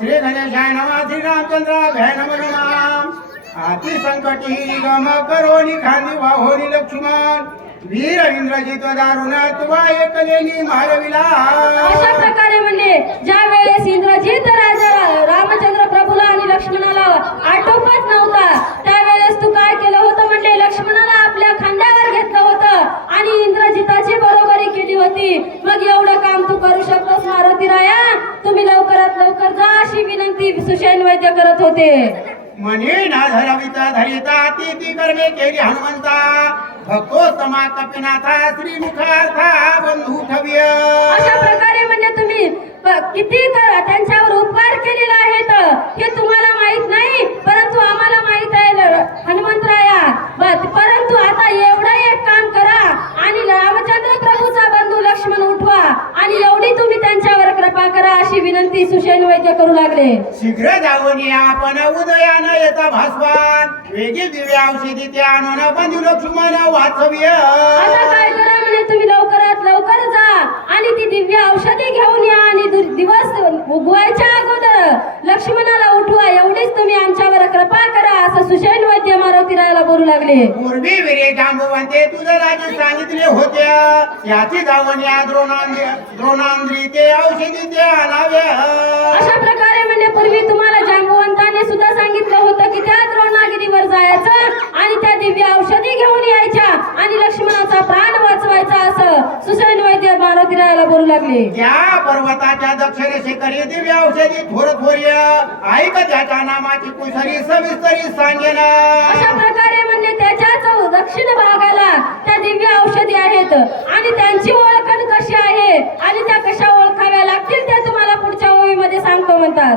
गणेशाय नमः श्रीरामचंद्राभ्याय नम नमः अति संकटी गम करोनी खांदी वाहोनी लक्ष्मण वीर इंद्रजित दारुणा तुवा एकलेली महारविला अशा प्रकारे म्हणजे ज्या वेळेस इंद्रजित राजा रामचंद्र प्रभूला आणि लक्ष्मणाला आटोपत नव्हता त्यावेळेस तू काय केलं होतं म्हणजे लक्ष्मणाला आपल्या खांद्यावर घेतलं होतं आणि इंद्रजिताची बरोबरी केली होती. मग एवढं काम तू करू शकतोस मारुती राया तुम्ही लवकर विनंती सुशैन वैद्य करत होते. म्हणे ना धरविता धरिता ती ती कर्मे केली हनुमंता. भक्तोत्तमा कपिनाथा श्रीमुखार्था बंधू ठव्य. अशा प्रकारे म्हणजे तुम्ही किती त्यांच्यावर उपकार केलेले आहेत हे तुम्हाला माहीत नाही परंतु आम्हाला माहीत आहे हनुमंतराया. परंतु आता एवढं एक काम करा आणि रामचंद्र प्रभूचा बंधू लक्ष्मण उठवा आणि एवढी तुम्ही त्यांच्यावर कृपा करा. विनंती सुशेन वैद्य करू लागले. शीघ्र जाऊन या आपण उदयान येता भास्वान. वेगी दिव्य औषधी ते आणून बंधू लक्ष्मण वाचव्य आता काय करा म्हणे तुम्ही लवकरात लवकर जा आणि ती दिव्य औषधी घेऊन या आणि दिवस उगवायच्या अगोदर लक्ष्मणाला उठवा. एवढीच तुम्ही आमच्यावर कृपा करा असं सुशैन वैद्य मारुतीरायला बोलू लागले. पूर्वी विरे जांबवंते तुझं राजे सांगितले होते याची जाऊन या द्रोणांद्री द्रोणांद्री ते औषधी ते आणावे अशा प्रकारे द्रोणागिरीवर जायचं आणि त्या दिव्य औषधी घेऊन यायच्या. आणि लक्ष्मणाचा प्राण वाचवायचा असं सुशैन वैद्य मारुतीरायला बोलू लागले. त्या पर्वताच्या दक्षिण शिखरी दिव्य औषधी थोर थोर्य ऐक त्याच्या नामाची कुसरी सविस्तरी सांगेन. अशा प्रकारे म्हणजे त्याच्याच दक्षिण भागाला त्या दिव्य औषधी आहेत. आणि त्यांची ओळखण कशी आहे? आणि त्या कशा ओळखाव्या लागतील त्या तुम्हाला पुढच्या ओळीमध्ये सांगतो म्हणतात.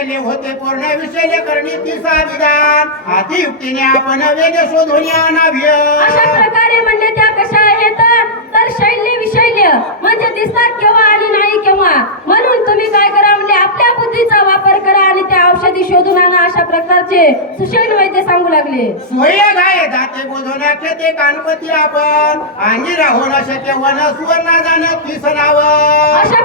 विषयले होते पूर्ण विषयले करणी तिसा विधान हाती युक्तीने आपण वेग शोधून आणाव्य अशा प्रकारे म्हणजे त्या कशा आहेत तर शैल्य विषैल्य म्हणजे दिसतात केव्हा आणि नाही केव्हा. म्हणून तुम्ही काय करा म्हणजे आपल्या बुद्धीचा वापर करा आणि त्या औषधी शोधून आणा अशा प्रकारचे सुशैल वैद्य सांगू लागले. सोय गाय जाते बोधवण्या खेते कानपती आपण. अंगी राहून शक्य वन सुवर्ण जाणं तिसनावं अशा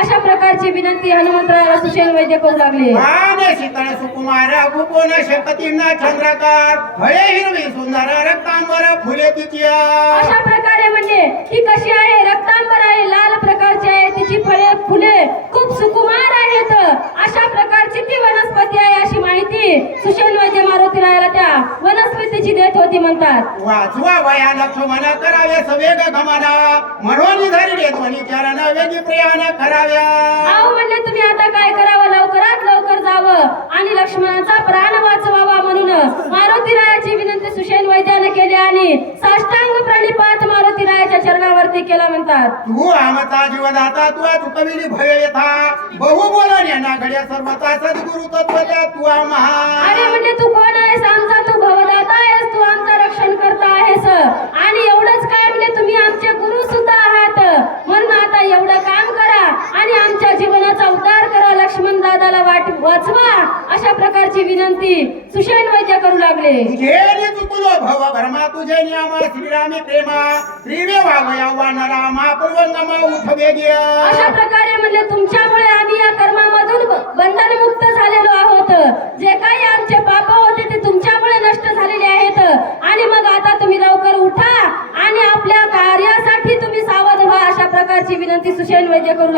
अशा प्रकारची विनंती हनुमंतराला सुशेल वैद्य करू लागले. मान शीतळ सुकुमार शपतींना चंद्रकार फळे हिरवी सुंदर रक्तांबर फुले तिची अशा प्रकारे म्हणजे ती कशी आहे? रक्तांबर आहे लाल प्रकारची आहे तिची फळे फुले खूप सुकुमार आहेत. अशा प्रकारची ती वनस्पती आहे अशी माहिती सुशेल होती म्हणतात. वाचवा वया लक्ष्मण करावे सवेग गमना म्हणून धरले ध्वनी चरण वेगी प्रयाण कराव्या. अहो म्हणले तुम्ही आता काय करावं? लवकरात लवकर जावं. आणि लक्ष्मणाचा प्राण वाचवावा म्हणून मारुतीरायाची विनंती सुशेन वैद्याने केली आणि साष्टांग प्रणिपात मारुतीरायाच्या चरणावरती केला म्हणतात. तू आमचा जीवदाता तू चुकविली भय यथा. बहु बोलन यांना घड्या सर्वता सद्गुरु तत्वल्या तू आम्हा. अरे म्हणजे तू कोण आहेस? आमचा तू भवदाता आहेस करता आहेस आणि एवढंच काय म्हणजे तुम्ही आमचे गुरु सुद्धा आहात. म्हणून आता एवढं काम करा आणि आमच्या जीवनाचा उद्धार करा. लक्ष्मण दादाला वाट वाचवा अशा प्रकारची विनंती सुशेन वैद्य करू लागले. तुझे नि चुकुलो भव भरमा तुझे नियम श्रीरामी प्रेमा. श्रीवे वावया वानरामा पूर्वंगम उठवे गे अशा प्रकारे म्हणजे तुमच्यामुळे आम्ही या कर्मामधून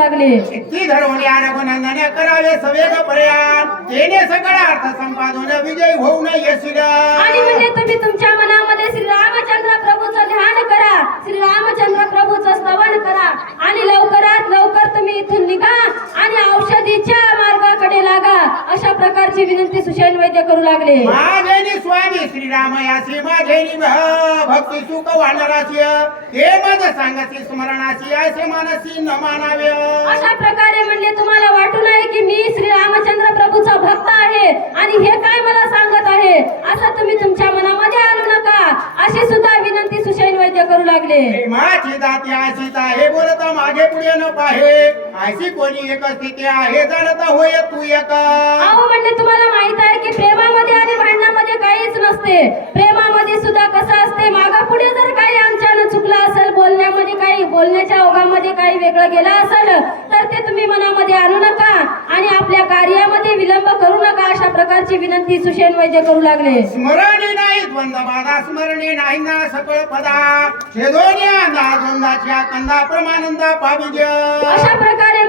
लागले. ती धरवली रघुनंदने करावे सवेग प्रयाण. तेने सगळा अर्थ संपादन विजय होऊन येशील. आणि म्हणजे तुम्ही तुमच्या मनामध्ये श्री रामचंद्र प्रभूचं ध्यान करा. श्री रामचंद्र प्रभूचं स्तवन करा. आणि लवकरात लवकर तुम्ही इथून निघा आणि औषधीच्या मार्गाकडे लागा. अशा प्रकारची विनंती सुशेन वैद्य करू लागले. माझेनी स्वामी श्रीराम यासी माझेनी भ- भक्ती सुख वानराशी हे मज सांगसी स्मरणाशी असे मानसी न मानावे. अशा प्रकारे म्हणले तुम्हाला वाटू नये की मी श्री रामचंद्र प्रभूचा भक्त आहे आणि हे काय मला सांगत आहे? असं तुम्ही तुमच्या मनामध्ये आणू नका. अशी सुद्धा विनंती सुशैन वैद्य करू लागले. प्रेमाची दाती अशीच आहे बोलता मागे पुढे न पाहे. अशी कोणी एक स्थिती आहे जाणता होय तू एक. अहो म्हणजे तुम्हाला माहीत आहे की प्रेमामध्ये आणि भांडणामध्ये काहीच नसते. प्रेमामध्ये सुद्धा कसं असते? मागा पुढे जर काही आमच्यानं चुकलं असेल बोलण्यामध्ये काही बोलण्याच्या ओघामध्ये काही वेगळं गेलं असेल तर ते तुम्ही मनामध्ये आणू नका आणि आपल्या कार्यामध्ये विलंब करू नका अशा प्रकारची विनंती सुशेन वैद्य करू लागले. स्मरणे नाही द्वंदबाधा स्मरणे नाही ना सकळ पदा. छेदोन्या अंदा कंदा परमानंदा पाविज अशा प्रकारे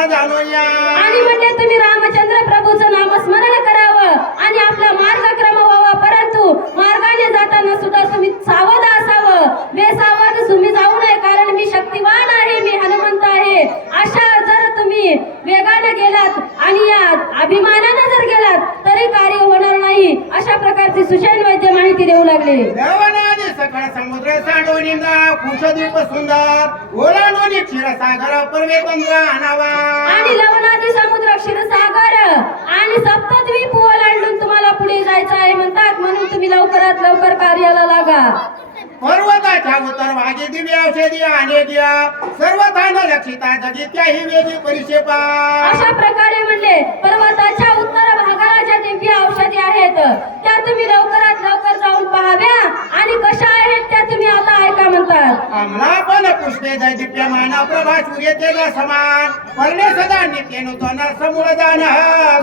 आणि म्हणजे तुम्ही रामचंद्र प्रभूचं नामस्मरण करावं आणि आपला मार्गक्रम व्हावा. परंतु मार्गाने जाताना सुद्धा तुम्ही सावध असावं. बेसावध तुम्ही जाऊ नये कारण मी शक्तिवान आहे मी हनुमंत आहे. अशा जर तुम्ही वेगाने गेलात आणि या अभिमान जर गेलात तरी कार्य होणार नाही प्रकारची सुशेन वैद्य माहिती देऊ लागले. देवनादी सकळ समुद्र सांडोनिंदा कुशदीप सुंदर ओलांडोनी क्षीरसागर पर्वे तंद्र आणावा. आणि लवणादी समुद्र क्षीरसागर आणि सप्तद्वीप ओलांडून तुम्हाला पुढे जायचं आहे म्हणतात. म्हणून तुम्ही लवकरात लवकर कार्याला लागा. पर्वताच्या उत्तर भागी दिव्य औषधी अनेक या सर्व थान लक्षिता जगित्याही वेदी परिक्षेपा. अशा प्रकारे म्हणले पर्वताच्या उत्तर भागाला ज्या दिव्य औषधी आहेत तुम्ही लवकरात लवकर जाऊन पाहाव्या. आणि कशा आहेत त्या तुम्ही आता ऐका म्हणतात. अमला पण पुष्पे दैदिप्यमान प्रभा सूर्य तेज समान. पर्णे सदा नित्य नूतन समूळ दान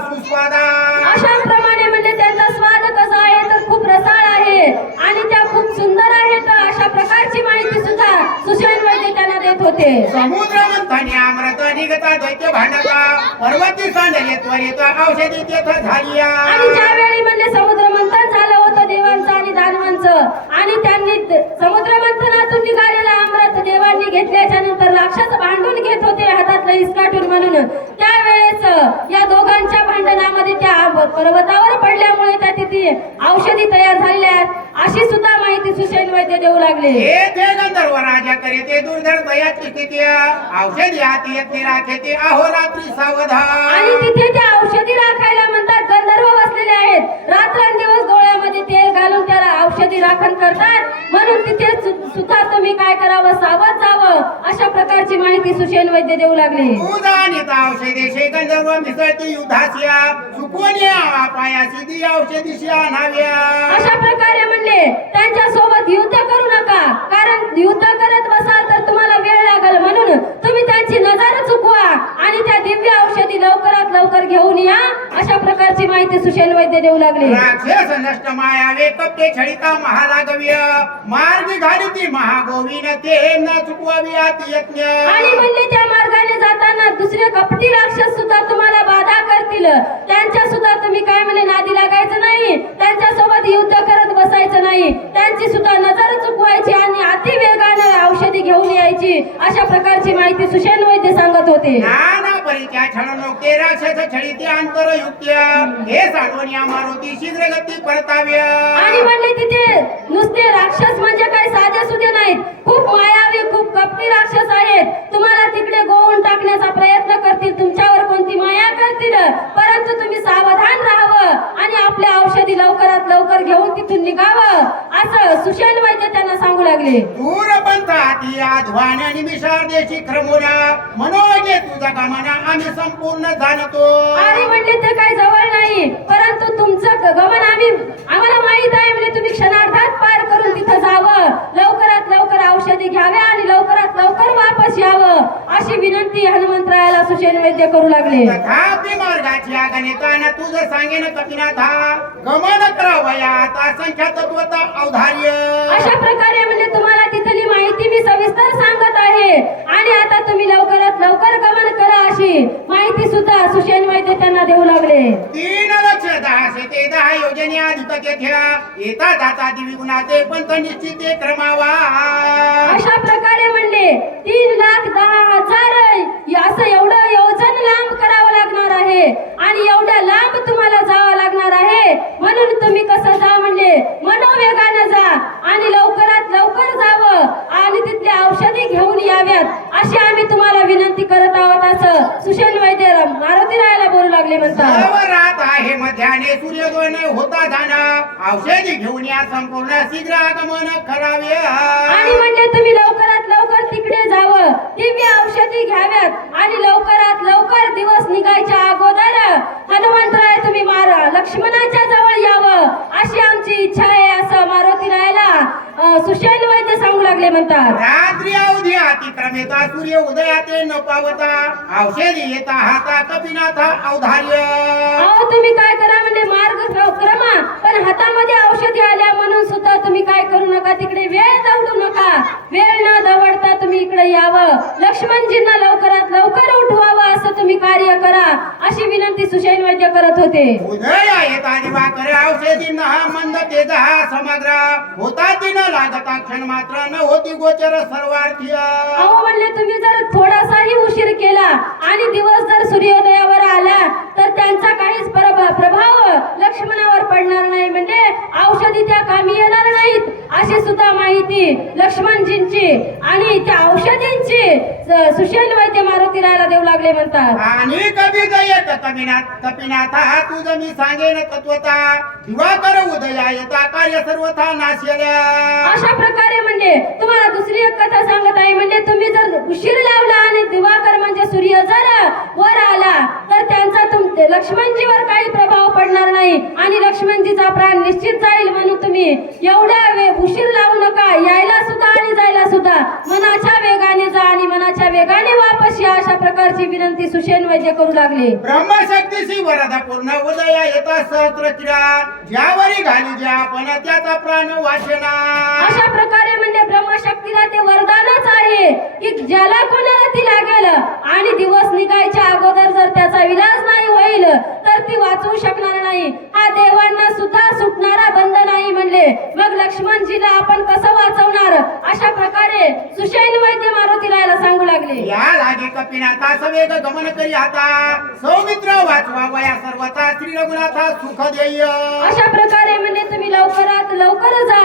सुस्वादा अशा प्रमाणे म्हणजे त्यांचा स्वाद कसा आहे तर खूप रसाळ आहे. आणि त्या खूप सुंदर आहेत अशा प्रकारची माहिती सुद्धा सुशेन वैद्य देत होते. समुद्र मंथनी अमृत निघता दैत्य भांडता. पर्वती सांडले त्वरित औषधी तेथ झालिया. आणि ज्यावेळी म्हणजे समुद्र मंथन झालं होतं देवांचं आणि दानवांचं. आणि त्यांनी समुद्र मंथनातून निघालेला अमृत देवांनी घेतल्याच्या नंतर राक्षस भांडून घेत होते हातातलं इस्काटून म्हणून. त्यावेळेस या दोघांच्या भांडणामध्ये त्या पर्वतावर पडल्यामुळे त्या तिथे औषधी तयार झालेल्या आहेत. अशी सुद्धा माहिती सुशेन वैद्य देऊ लागले. हे ते गंधर्व राजा करे ते दुर्धर दयाची स्थिती औषधी हाती येत राखे ते अहोरात्री आणि सावधान. तिथे त्या औषधी राखायला म्हणतात बसलेले आहेत. रात्रंदिवस डोळ्यामध्ये तेल घालून त्याला औषधी राखण करतात. म्हणून तिथे सुद्धा तुम्ही काय करावं? सावध जावं. अशा प्रकारची माहिती सुशेन वैद्य देऊ लागले. अशा प्रकारे म्हणले त्यांच्यासोबत युद्ध करू नका. कारण युद्ध करत बसाल तर तुम्हाला वेळ लागेल म्हणून तुम्ही त्यांची नजर चुकवा आणि त्या दिव्य औषधी लवकरात लवकर घेऊन या अशा प्रकारची माहिती सुशेन वैद्य देऊ लागले. राक्षस नष्ट मायावे कपटे छळिता महालागव्य मार्ग घालिती महागोविन ते न चुकवावी अति यज्ञ. आणि म्हणले त्या मार्गाने जाताना दुसरे कपटी राक्षस सुद्धा तुम्हाला बाधा करतील. त्यांच्या सुद्धा तुम्ही काय म्हणे नादी लागायचं नाही. त्यांच्यासोबत युद्ध करत बसायचं नाही. त्यांची सुद्धा नजर चुकवायची आणि अति वेगाने औषधी घेऊन यायची अशा प्रकारची माहिती सुशेन वैद्य सांगत होते. नाना परिचय छळणोक ते छळीती अंतर युक्त्य हे सांगून या मारुती शीघ्र गती परताव्य. आणि म्हणले तिथे नुसते राक्षस म्हणजे काय साधे सुधे नाहीत. खूप मायावी खूप कपटी राक्षस आहेत. तुम्हाला तिकडे गोवून टाकण्याचा प्रयत्न करतील तुमच्यावर कोणती माया करतील. परंतु तुम्ही सावधान राहावं आणि आपल्या औषधी लवकरात लवकर घेऊन तिथून निघावं. असं सुशेन वैद्य त्यांना लागले. दूर पंथाती आध्वान निमिषार देशी क्रमुना मनोजे तुझा गमना आम्ही संपूर्ण जाणतो. आणि म्हणले ते काही जवळ नाही परंतु तुमचं गमन आम्ही आम्हाला माहीत आहे म्हणजे तुम्ही क्षणार्धात पार करून तिथं जावं. लवकरात लवकर औषधी घ्याव्या आणि लवकरात लवकर वापस यावं अशी विनंती हनुमंतरायाला सुशेन वैद्य करू लागले. तथापि मार्गाची अगणितान तुझं सांगेन कपिनाथा गमन करावयात असंख्य तत्वता औधार्य सुद्धा सुशेन वैद्य त्यांना देऊ लागले. तीन लक्ष दहाशे ते दहा योजने अधिपत्य ठेवा येता जाता दिवी गुणाचे पंथ निश्चिते क्रमावा. अशा प्रकारे म्हणले तीन लाख दहा हजार असं एवढं योजन लांब करावं लागणार आहे. आणि एवढ्या लांब तुम्हाला जावं लागणार आहे. म्हणून तुम्ही कसं जा म्हणले? मनोवेगानं जा आणि लवकरात लवकर जावं आणि तिथल्या औषधी घेऊन याव्यात अशी आम्ही तुम्हाला विनंती करत आहोत असं सुशेन वैद्य मारुती रायाला बोलू लागले म्हणतात रात आहे मध्याने सूर्योदय न होता जाणा औषधी घेऊन या संपूर्ण शीघ्र आगमन करावे आणि म्हणजे तुम्ही लवकरात लवकर तिकडे जावं. दिव्य औषधी घ्याव्यात. आणि लवकरात लवकर दिवस निघायच्या अगोदर हनुमंतराय तुम्ही मारा लक्ष्मणाच्या जवळ यावं. अशी आमची इच्छा आहे असं मारुती रायला सुशैल लागले म्हणतात. रात्री अवधी अतिक्रमेता सूर्य उदयाते न पावता. औषधी येता हाता कपिनाथा अवधार्य अहो तुम्ही काय करा म्हणजे मार्ग क्रम- पण हातामध्ये औषधी आल्या म्हणून सुद्धा तुम्ही काय करू नका. तिकडे वेळ दवडू नका. वेळ न दवडता तुम्ही इकडे यावं. लक्ष्मणजींना लवकरात लवकर उठवावं असं तुम्ही कार्य करा अशी विनंती सुशैल वैद्य करत होते. उदया येता दिवाकर औषधी न हा मंद तेज हा समग्र. होता दिन लागता क्षण मात्र न होती गोचर सर्वार्थी. अहो म्हणले तुम्ही जर थोडासाही उशीर केला आणि दिवस जर सूर्योदयावर आला तर त्यांचा काहीच प्रभाव लक्ष्मणावर पडणार नाही. म्हणजे औषधी त्या कामी येणार नाहीत अशी सुद्धा माहिती लक्ष्मणजींची आणि त्या औषधींची सुशैल वैद्य मारुती रायाला देऊ लागले म्हणतात. आणि कवी जयत कपिनाथ कपिनाथ तुझ मी सांगेन तत्वता. दिवाकर उदया येता कार्य सर्वथा नाशेल्या अशा प्रकारे म्हणजे तुम्हाला दुसरी एक कथा सांगत आहे. म्हणजे तुम्ही जर उशीर लावला आणि दिवाकर म्हणजे सूर्य जर वर आला तर त्यांचा तुम लक्ष्मणजीवर काही प्रभाव पडणार नाही आणि लक्ष्मणजीचा प्राण निश्चित जाईल म्हणून तुम्ही एवढा वे उशीर लावू नका. यायला सुद्धा आणि जायला सुद्धा. मनाच्या वेगाने जा आणि मनाच्या वेगाने वापस या अशा प्रकारची विनंती सुशेन वैद्य करू लागले. ब्रह्मशक्तीशी वरदा पूर्ण उदया येता सहस्र क्रिया ज्यावरी घाली ज्या आपण त्याचा प्राण वाचना. अशा प्रकारे म्हणजे शक्तीला ते वरदानच आहे की ज्याला कोणाला ती लागेल? आणि दिवस निघायच्या अगोदर जर त्याचा विलास नाही होईल तर ती वाचवू शकणार नाही. हा देवांना सुद्धा सुटणारा बंद नाही म्हणले. मग लक्ष्मणजीला आपण कसं वाचवणार? अशा प्रकारे सुशैल वैद्य मारुती रायाला सांगू लागले. या लागे कपिनाथा सवेग गमन करी आता. सौमित्र वाचवा वया सर्वता श्री रघुनाथा सुख देय. अशा प्रकारे म्हणजे तुम्ही लवकरात लवकर जा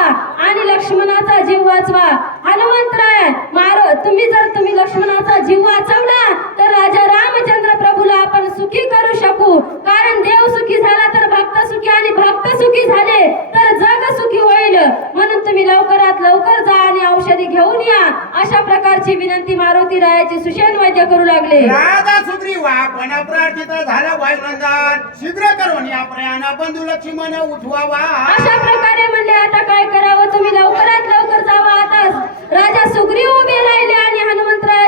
आणि लक्ष्मणाचा जीव वाचवा. हनुमंतराय मारो तुम्ही जर तुम्ही लक्ष्मणाचा जीव वाचवला राजा रामचंद्र प्रभूला आपण सुखी करू शकू. कारण देव सुखी झाला तर भक्त सुखी आणि भक्त सुखी झाले तर जग सुखी होईल. म्हणून तुम्ही लवकरात लवकर जा आणि औषधी घेऊन या. अशा प्रकारची विनंती मारुती रायाची सुशेन वैद्य करू लागले. राधा सुग्रीव आपण प्रार्थित झाला वायुनंदन शीघ्र करून या प्रयाण बंधू लक्ष्मण उठवावा. अशा प्रकारे म्हणले आता काय करावं? तुम्ही लवकरात लवकर जावा. आता राजा सुग्रीव उभे राहिले आणि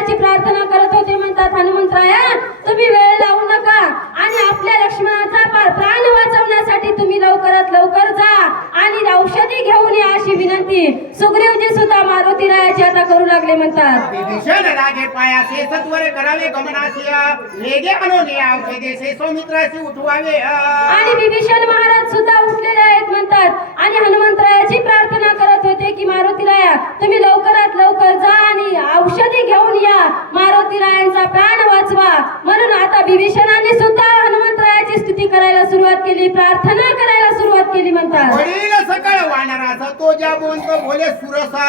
हनुमंतरायाची प्रार्थना करत होते म्हणतात हनुमंतराया तुम्ही वेळ लावू नका आणि आपल्या लक्ष्मणाचा प्राण वाचवण्यासाठी तुम्ही लवकरात लवकर जा आणि औषधी घेऊन या अशी विनंती सुग्रीवजी सुद्धा मारुती रायाची आता करू लागले म्हणतात. विभीषण लागे पायासे सत्वर करावे गमनासिया. वेगे आणून औषधेसे सौमित्राशी उठवावे. आणि विभीषण महाराज सुद्धा उठलेले आहेत म्हणतात आणि हनुमंतरायाची प्रार्थना करत होते. की मारुतीराया तुम्ही लवकरात लवकर जा आणि औषधी घेऊन या. मारुतीरायांचा प्राण वाचवा. म्हणून आता विभीषणाने सुद्धा हनुमंतरायाची स्तुती करायला सुरुवात केली प्रार्थना करायला सुरुवात केली म्हणतात. वडील सकाळ वानराचा तो ज्या बोलत बोले सुरसा.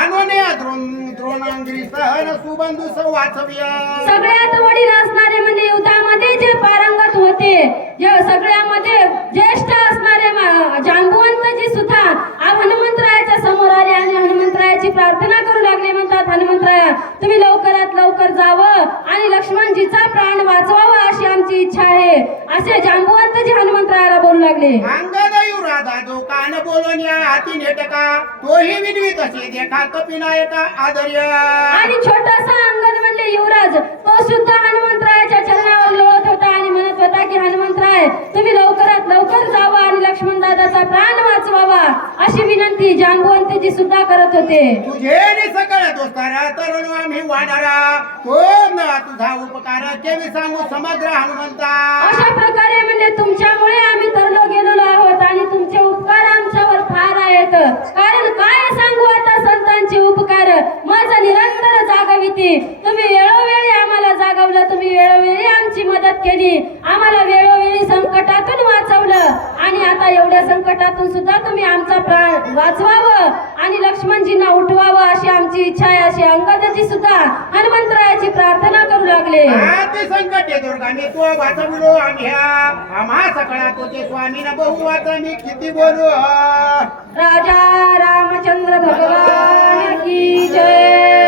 आणोने द्रोण द्रोणांगिरी सहन सुबंधू वाचव्य सगळ्यात वडील असणारे म्हणजे युद्धामध्ये जे पारंगत होते जे सगळ्यामध्ये ज्येष्ठ असणारे मा- जांबुवंतजी सुद्धा आ- हनुमंतरायाच्या समोर आले आणि हनुमंतरायाची प्रार्थना करू लागले म्हणतात हनुमंतराया तुम्ही लवकरात लवकर जावं आणि लक्ष्मणजीचा प्राण वाचवावा अशी आमची इच्छा आहे असे जांबुवंतजी हनुमंतरायाला बोलू लागले अंगदयू राधा जो कान बोलून या हाती नेटका तोही असे देखा कपिनायका आदर्य. आणि छोटासा अंगद म्हणजे युवराज. तो सुद्धा हनुमंतरायाच्या चरणावर लोळत होता आणि म्हणत होता की हनुमंतराय तुम्ही लवकरात लवकर जावा आणि लक्ष्मण दादाचा प्राण वाचवावा. अशी विनंती जांबुवंतजी सुद्धा करत होते. तुझे नि सकळ दोस्तारा तरुण आम्ही वाणारा तो न तुझा उपकार केवी सांगू समग्र हनुमंता. अशा प्रकारे म्हणजे तुमच्यामुळे आम्ही तरलो गेलेलो आहोत आणि तुमचे उपकार आमच्यावर फार आहेत. कारण काय सांगू आता संतांचे उपकार. माझा निरंतर जागविते. तुम्ही वेळोवेळी आम्हाला जागा मदत केली. आम्हाला वेळोवेळी संकटातून वाचवलं. आणि आता एवढ्या संकटातून सुद्धा तुम्ही आमचा प्राण वाचवावं आणि लक्ष्मणजींना उठवावं अशी आमची इच्छा आहे अशी अंगदजी सुद्धा हनुमंतरायाची प्रार्थना करू लागले. संकटे तो वाचविलो आम्ही आम्हा सकळा तुझे स्वामी न बहु वाचा मी किती बोलू राजा रामचंद्र भगवान की जय.